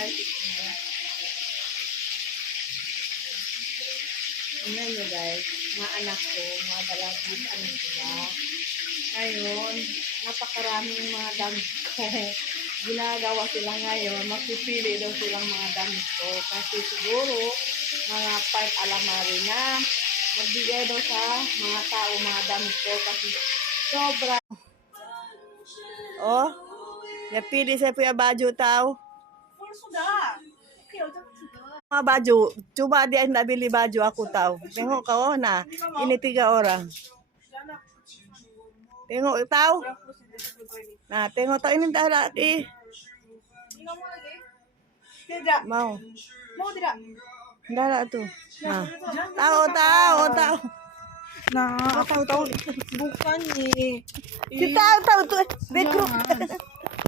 guys. Tingnan nyo guys, mga anak ko, mga dalagit, anak sila. Ngayon, napakaraming mga damit ko. Ginagawa sila ngayon, magpipili daw silang mga damit ko. Kasi siguro, mga part alamari na magbigay daw sa mga tao mga damit ko. Kasi sobra. Oh, napili sa puya baju tao. Mga baju, coba dia nabili baju aku tahu. Tengok kau na, ini 3 orang. Tengok tahu. Nah, tengok tahu ini dah ada di. Tidak. Mau. Mau tidak? Dah ada tuh. Nah, tahu. Nah, aku tahu bukannya. Si tahu tuh background.